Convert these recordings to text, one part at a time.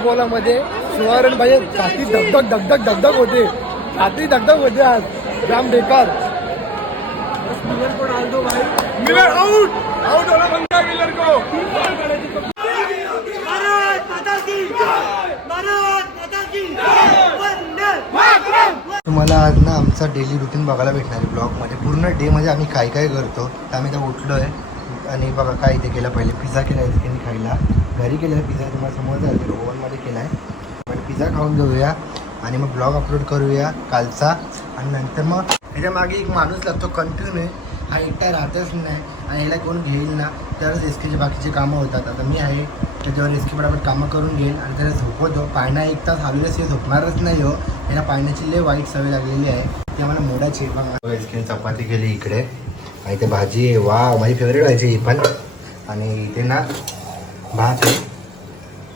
बॉलामध्ये सुवर्ण भाई छाती धगधग धगधग धगधग होते, छाती धगधग होते आज जाम बेकार। बस मिलर को डाल दो भाई, मिलर आउट आउट होना बनता है मिलर को। तुम्हाला आज ना आमचा डेली रुटीन बघायला भेटणार आहे ब्लॉगमध्ये। पूर्ण डे मध्ये आम्ही काय काय करतो तर आम्ही तर उठलो आहे आणि बघा काय इथे केलं। पहिले पिझ्झा केला आहे त्यांनी खायला, घरी केलेला पिझ्झा तुम्हाला समोर जाईल, ओव्हनमध्ये केला आहे। पण पिझ्झा खाऊन घेऊया आणि मग ब्लॉग अपलोड करूया कालचा। आणि नंतर मग ह्याच्या मागे एक माणूस लागतो कंटिन्यू, हा एकटा राहतच नाही आणि ह्याला कोण घेईल ना तरच एसकेचे बाकीचे कामं होतात। आता मी आहे त्याच्यावर एसके पटापट कामं करून घेईल आणि त्याला झोपवतो। पाळणा एक तास हलवल्यास झोपणारच नाही हो, याला पाळण्याची लय वाईट सवय लागलेली आहे, ती आम्हाला मोडाची आहे। एसकेने चपाती केली इकडे आणि ते भाजी आहे, वा माझी फेवरेट भाजी ही पण। आणि इथे ना भात आहे,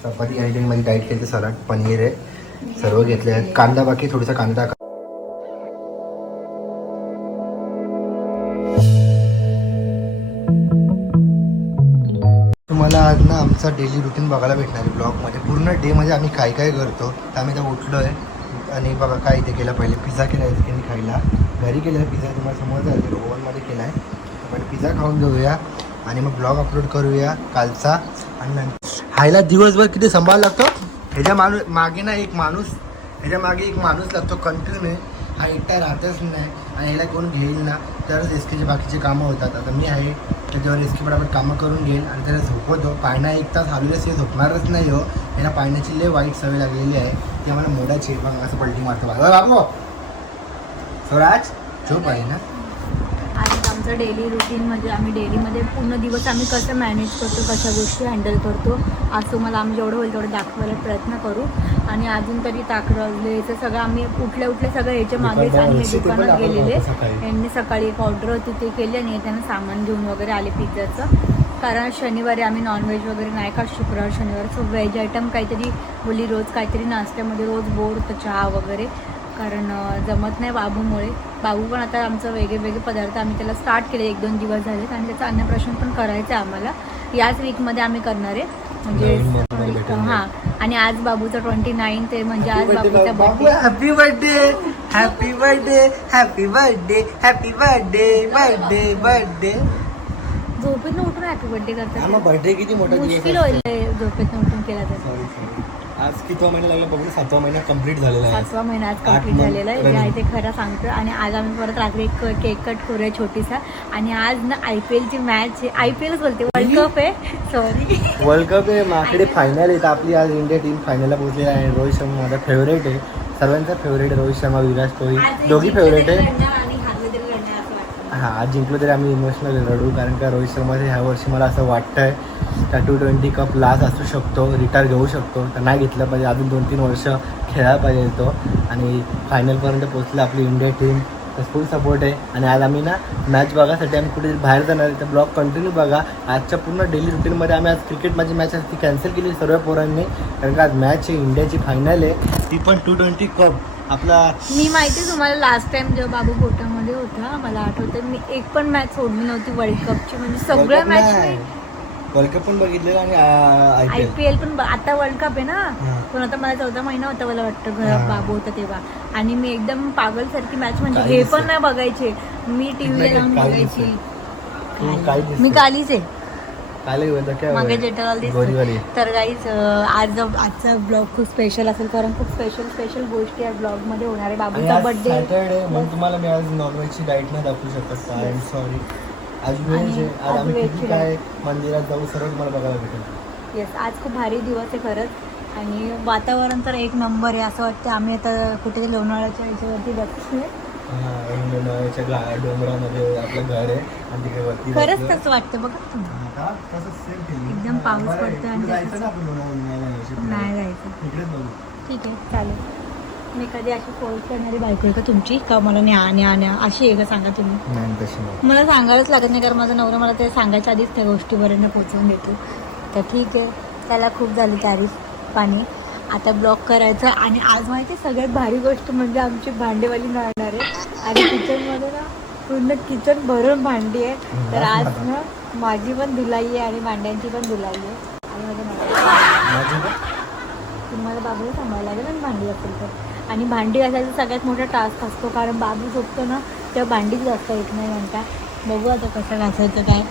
चपाती आणि त्यांनी माझी डाईट केली, सलाड पनीर आहे, सर्व घेतले आहेत। कांदा बाकी थोडासा कांदा टाका। तुम्हाला आज ना आमचा डेली रुटीन बघायला भेटणार आहे ब्लॉगमध्ये। पूर्ण डे मध्ये आम्ही काय काय करतो तर आम्ही तर उठलो आहे आणि बघा काय इथे केलं। पहिले पिझ्झा केला आहे त्यांनी खायला, घरी केलेला पिझ्झा तुम्हाला समोर जाईल, ओव्हनमध्ये केला आहे। पण पिझ्झा खाऊन घेऊया आणि मग ब्लॉग अपलोड करूया कालचा। आणि नंतर हायला दिवसभर किती सांभाळ लागतो, ह्याच्या मागे ना एक माणूस, ह्याच्या मागे एक माणूस लागतो कंटिन्यू, हा एकटा राहतच नाही आणि ह्याला कोण घेईल ना तरच एसकेचे बाकीचे कामं होतात। आता मी आहे त्याच्यावर एसके पटापट कामं करून घेईल आणि त्याला झोपवतो। पाळणा एक तास हलवल्यास झोपणारच नाही हो, याला पाळण्याची लय वाईट सवय लागलेली आहे, ती आम्हाला मोडाची आहे। मग असं पलटी मारतो बाबू स्वराज झोप आहे ना। आज आमचं डेली रुटीन म्हणजे आम्ही डेलीमध्ये पूर्ण दिवस आम्ही कसं मॅनेज करतो, कशा गोष्टी हँडल करतो, आज तुम्हाला आम्ही जेवढं होईल तेवढं दाखवायला प्रयत्न करू। आणि अजून तरी ताकरवले तर सगळं आम्ही उठले सगळं ह्याच्या मागेच आणि हे दुकानात गेलेले, यांनी सकाळी एक ऑर्डर होती ते केली आणि त्यांना सामान घेऊन वगैरे आले पिझ्झाचं। कारण शनिवारी आम्ही नॉनव्हेज वगैरे नाही का, शुक्रवार शनिवार सो व्हेज आयटम काहीतरी बोली, रोज काहीतरी नाश्त्यामध्ये रोज बोर होतं चहा वगैरे, कारण जमत नाही बाबूमुळे। बाबू पण आता आमचं वेगळे पदार्थ आम्ही त्याला स्टार्ट केले, 1-2 दिवस झालेत आणि त्याचं अन्नप्राशन पण करायचं आहे आम्हाला, याच वीकमध्ये आम्ही करणार आहे म्हणजे हां। आणि आज बाबूचं 29 ते म्हणजे आज बाबूचा birthday. Happy birthday happy birthday happy birthday happy birthday birthday birthday. झोपेतनं उठून हॅपी बर्थडे करतात, बर्थडे किती मोठा मुश्किल होईल झोपेतनं उठून केला तर। आज कितवा महिना लागला बघू, 7वा महिना कंप्लीट झालेला आहे, 7वा महिना आज कंप्लीट झालेला आहे, जे आहे ते खरं सांगतो। आणि आज आम्ही परत रात्री एक केक कट करूया छोटीसा। आणि आज ना IPLची मॅच आहे, IPLच बोलते, वर्ल्ड कप आहे, सॉरी वर्ल्ड कप आहे माकडे। फायनल आहे आपली, आज इंडिया टीम फायनलला पोहोचलेली आहे। रोहित शर्मा माझा फेवरेट आहे, सर्वांचा फेवरेट रोहित शर्मा, विराट कोहली दोघी फेवरेट आहे। हां आज जिंकलो तरी आम्ही इमोशनल रडू, कारण का रोहित शर्माचे ह्या वर्षी मला असं वाटतं आहे का T20 कप लास्ट असू शकतो, रिटायर घेऊ शकतो, तर नाही घेतलं पाहिजे, अजून 2-3 वर्ष खेळायला पाहिजे तो। आणि फायनलपर्यंत पोहोचला आपली इंडिया टीम, तर फुल सपोर्ट आहे। आणि आज आम्ही ना मॅच बघायसाठी आम्ही कुठे बाहेर जाणार आहे, तर ब्लॉग कंटिन्यू बघा। आजच्या पूर्ण डेली रुटीनमध्ये आम्ही आज क्रिकेट माझी मॅच ती कॅन्सल केली सर्व पोरांनी, कारण का आज मॅच आहे, इंडियाची फायनल आहे, ती पण T20 कप आपला। मी माहिती आहे तुम्हाला, लास्ट टाइम जेव्हा बाबू पोटामध्ये होता मला आठवतं, मी एक पण मॅच सोडली नव्हती वर्ल्ड कपची, म्हणजे सगळ्या मॅच वर्ल्ड कप पण बघितलेला आणि IPL पण। आता वर्ल्ड कप आहे ना, पण आता मला 14 महिना होता मला वाटतं घरात बाबू होता तेव्हा, आणि मी एकदम पागलसारखी मॅच म्हणजे हे पण नाही बघायचे, मी टीव्हीला लावून बघायची। मी कालीच आहे मागे जेठालाल दिसते। तर गाईज आजचा ब्लॉग खूप स्पेशल असेल, कारण खूप स्पेशल गोष्टी या ब्लॉग मध्ये होणार आहे। बाबूचा बर्थडे सॅटर्डे म्हणून तुम्हाला मी आज नॉनव्हेजची डाईट नाही दाखवू शकत, आय एम सॉरी। आज व्हेज आहे, आज आम्ही किती काय मंदिरात जाऊ सर्व तुम्हाला बघायला भेटेल। येस, आज खूप भारी दिवस आहे खरंच, आणि वातावरण तर एक नंबर आहे, असं वाटतं आम्ही आता कुठे लोणावळ्याच्या ह्याच्यावरती बघतोय, डोंगरामध्ये आपलं घर आहे आणि तिकडे वरती खरंच तसं वाटतं बघा तुम्ही, एकदम पाऊस पडतोय आणि नाही जायचं। ठीक आहे चालेल। मी कधी अशी फोर्स करणारी बायको आहे का तुमची, का मला न्या अशी आहे का सांगा तुम्ही? नाही तशी मला सांगायलाच लागत नाही, कारण माझा नवरा मला ते सांगायच्या आधीच त्या गोष्टीपर्यंत पोचवून देतो। तर ठीक आहे, त्याला खूप झाली तारीफ पाणी, आता ब्लॉक करायचं। आणि आज माहिती आहे सगळ्यात भारी गोष्ट म्हणजे आमची भांडेवाली मिळणार आहे, आणि किचनमध्ये ना पूर्ण किचन भरून भांडी आहे, तर आज ना माझी पण धुलाई आहे आणि भांड्यांची पण धुलाई आहे। आणि माझ्या तुम्हाला बाबूला सांभाळायला लागेल आणि भांडी असेल तर. आणि भांडी घासायचा सगळ्यात मोठा टास्क असतो, कारण बाबू झोपतो ना तेव्हा भांडीच घासता येत नाही म्हणता. बघू आता कसं घासायचं काय.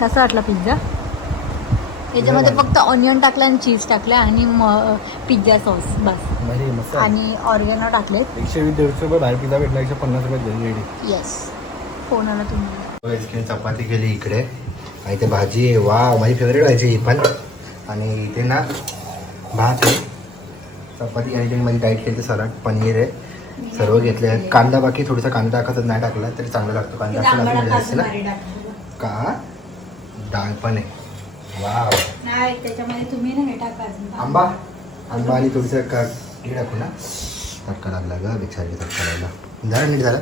कसा वाटला पिझ्झा? याच्यामध्ये फक्त ऑनियन टाकलं आणि चीज टाकलं आणि पिझ्झा सॉस बस आणि ऑर्गेनो टाकले. 120-150 रुपये बाहेर पिझ्झा भेटला, 150 रुपये घरी रेडी. येस. फोन आला तुम्हाला. चपाती केली इकडे आणि ते भाजी आहे. वा, माझी फेवरेट भाजी ही पण. आणि इथे ना भात आहे, चपाती आणि माझी डाईट केली, सलाड, पनीर आहे, सर्व घेतले आहेत. कांदा बाकी थोडासा कांदा टाकायचा, नाही टाकला तरी चांगला लागतो कांदा. असं ना का डाळ पण आहे. वाव. नाही त्याच्यामध्ये तुम्ही ना हे टाका आंबा आणि थोडंसं हे टाकू ना. तडका लागला ग बिचारी, तडका लागला. झालं नीट झालं.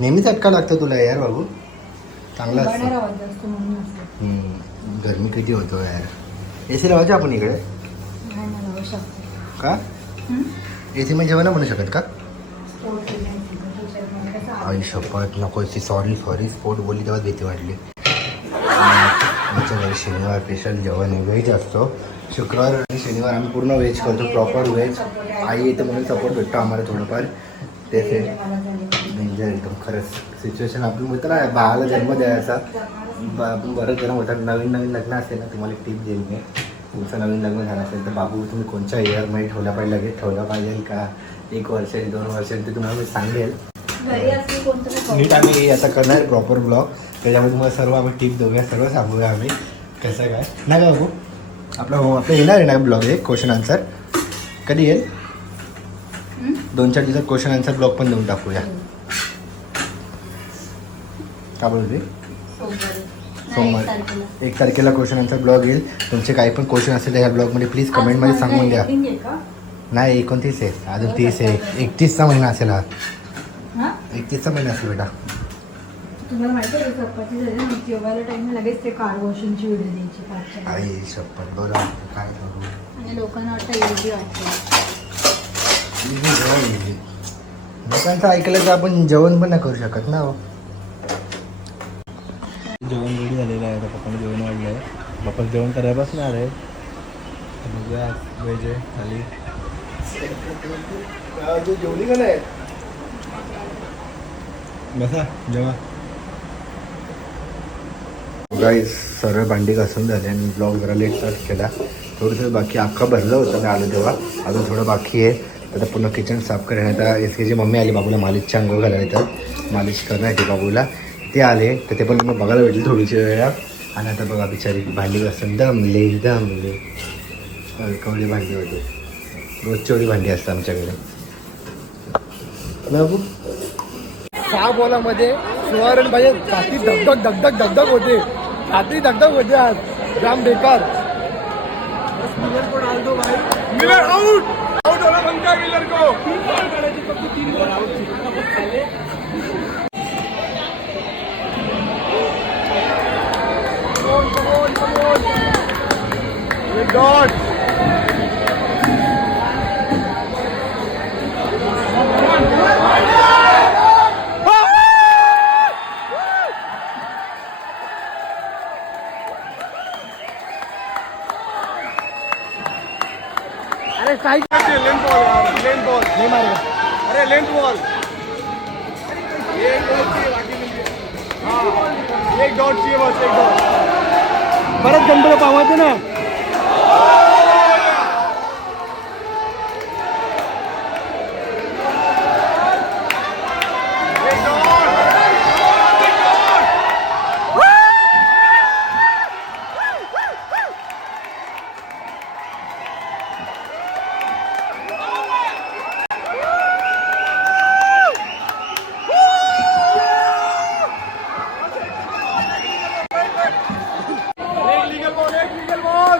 नेहमीच तडका लागतो तुला यार बाबू. चांगला असतो. गरमी किती होतो यार. AC लावायचं आपण इकडे का? AC मध्ये जेवण बनवू शकत का? आई शपथ नको. सॉरी स्पोर्ट बोलली तेव्हा भीती वाटली. आमच्या घरी शनिवार स्पेशल जेवण व्हेज असतो. शुक्रवार आणि शनिवार आम्ही पूर्ण व्हेज करतो, प्रॉपर व्हेज. आई येतं म्हणून सपोर्ट भेटतो आम्हाला थोडंफार. तेच डेंजर एकदम खरंच सिच्युएशन. आपण बोलतो ना बाळाला जन्म द्यायचा, आपण बरंच जण होतात. नवीन लग्न असेल ना, तुम्हाला एक टिप देईन मी. तुमचं नवीन लग्न झालं असेल तर बाबू तुम्ही कोणत्या इयरमध्ये ठेवला पाहिजे, लगेच ठेवला पाहिजे का 1 वर्ष 2 वर्ष, ते तुम्हाला मी सांगेल. नीट आम्ही आता करणार आहे प्रॉपर ब्लॉग, त्याच्यामध्ये तुम्हाला सर्व आम्ही टिप देऊया, सर्व सांगूया आम्ही कसं काय. नाही का बाबू? आपलं येणार आहे ना ब्लॉग, एक क्वेश्चन आन्सर. कधी येईल? 2-4 दिवसात क्वेश्चन आन्सर ब्लॉग पण देऊन टाकूया. का बोलते? सोमवार 1 तारखेला क्वेश्चन आन्सर ब्लॉग येईल. तुमचे काही पण क्वेश्चन असेल ह्या ब्लॉगमध्ये प्लीज कमेंटमध्ये सांगून द्या. नाही 29 आहे, अजून 30 आहे. 31चा महिना असेल हा. 31चा महिना असेल बेटा. तुम्हाला माहिती आहे चपाती झाली ना जेवायला टाइम लगेच ते कार वॉशिंगची व्हिडिओ द्यायची. आई शपथ बघा काय करू. आणि लोकांना वाटतं इझी वाटतं. लोकांचं ऐकलं तर आपण जेवण पण नाही करू शकत ना. जेवण रेडी झालेलं आहे. आता पप्पाने जेवण वाढलं आहे. पप्पा जेवण करायला बसणार आहे. बघूया व्हेज आहे खाली. जेवली का नाही? बसा जेवा. गाईस सर्व भांडी घासून झाले आणि ब्लॉग जरा लेट स्टार्ट केला. थोडंसं बाकी अख्खा भरलं होतं मी आलो तेव्हा. अजून थोडं बाकी आहे. आता पूर्ण किचन साफ करण्यात. आता SKची मम्मी आली बाबूला मालिशची अंघोळ घालायला येतात. मालिश करण्यासाठी बाबूला ते आले तर ते पण मग बघायला भेटले थोडीशी वेळा. आणि आता बघा बिचारी भांडी घासून दमले कवडी भांडी होते. रोजची एवढी भांडी असतात आमच्याकडे. बाबू 6 बॉलामध्ये 16 रन पाहिजे. छाती धगधग होते. छाती धगधग होते आज. जाम बेकार. मिलर को डाल दो भाई. मिलर आउट होना बनता है मिलर को. 3 बॉल करायची फक्त 3 ball out. Come on. Good dot. अरे साइड से लेंथ बॉल यार. लेंथ बॉल नहीं मारेगा. अरे लेंथ बॉल. एक डॉट चाहिए बाकी मिल गया. हाँ एक डॉट चाहिए बस. एक डॉट. परत गंभीर पावायचे ना. Legal ball.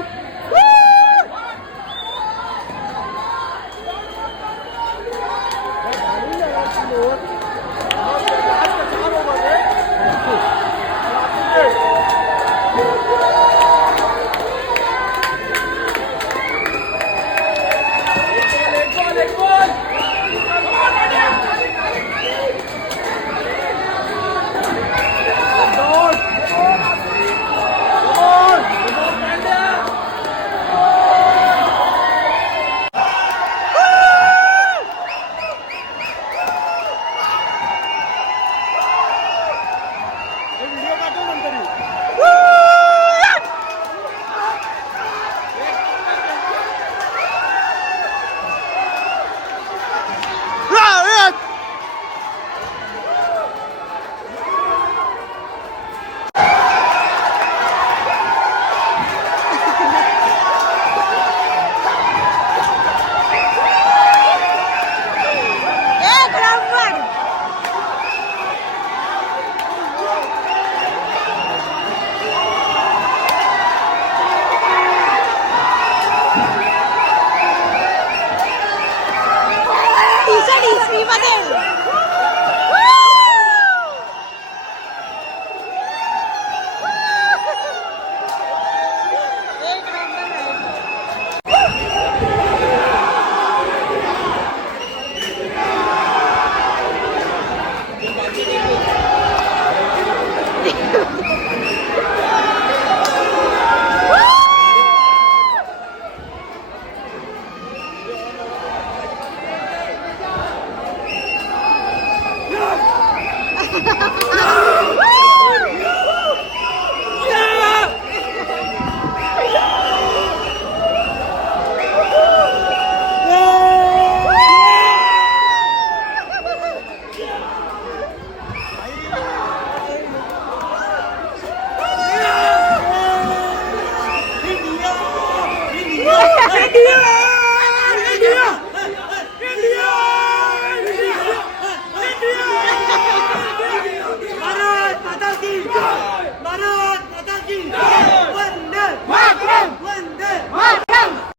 क्या किया